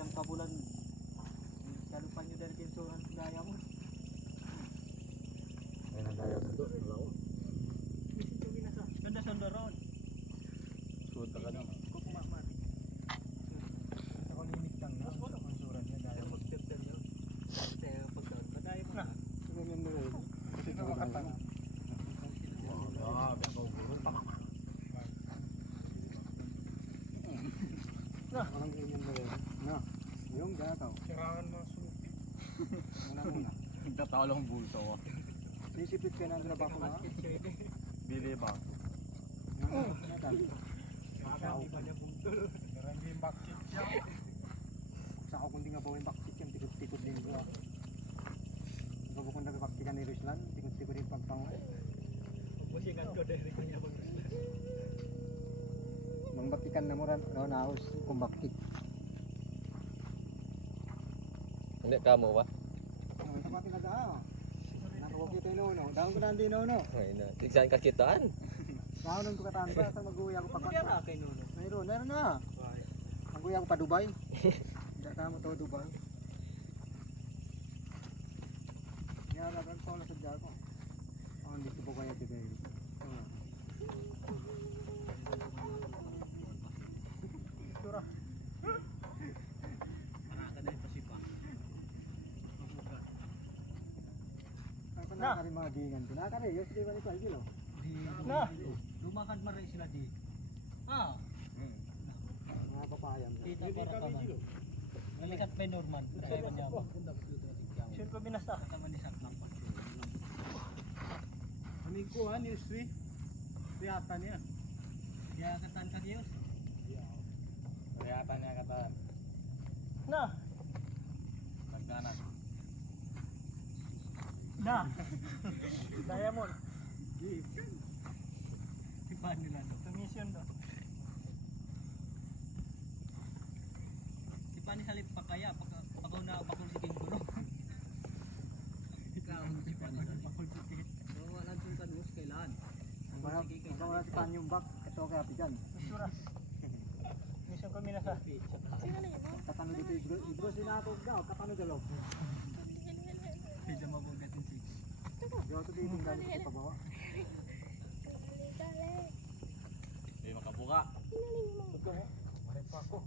yang kabulan. Kalau panyo dari kinsuran gaya mo. Ay nagaya sa do, law. Ganda sa doron. Suot ka na. Ko kumamari. Ako limit lang na. Kinsuran niya gaya mo. Magtipter niyo. Kaya pagkaon padayo mo na. Ganyan na yun. Kasi ito makatanga. Ah, bako guru. Nah, walang ganyan na yun. Na. Yung gataw. sirangan mo supi. Muna muna. Nagtatalong bulso ko. Sisipit ka na ang trabaho na. Bili ba? Nadali. Kaya iba niya bungtol. Marami yung bakit siya. Sa ako kundi nga bawin bakit yung tikod-tikod din ko. Bago kong nabibakti ka ni Ruslan, tikod-tikod din pagpango. Pagbusingan ko dahil ko niya bungtol. Mangbaktikan na mo rin, naos kung bakit. Hindi ka mo ba? Ito pa tinadaan. Naruwag ito yung uno. Dahon ko na hindi uno. Ay na. Tigsan ka kitaan. Dahon ko kataan ba? Sa mag-uwi ako pa Hindi ra kay nuno. Meron na. Mag-uwi ako pa Dubai. Hindi ka mo to Dubai. Niyaragan ko na sa dyan ko. Oh, hindi ko po kaya today. Tura. Para ka na pasipa. Ako na kari mga gingan. Pinakari, yung di ba ni Paul Gilo? Na. Lumakad mari sila di. Ah. Mga papayam. Kita para ka man. Malikat pa Norman. Kaya man niya ba? Sure ko binasa. Tama ni sak lang pa. Amin ko ha, News 3. Tiyata niya. Kaya katan ka Diyos. Kayatan niya kataan. Na. Nagdanan. Na. Diamond. Tipan nila do. Commission do. Tipan ni halip pa kaya pagaw na bakul si King Gulo. Ikaw tipan ni bakul si King. So wala tong kanus kailan. Ang wala si Panyong Bak. Ito kaya pijan. Suras. Mission kami na sa. Katano dito ibro sinakog daw. Katano galog. Medyo mabugatin si. Yo to dito galing sa pabawa. Hindi makabuka. Pare pa ako.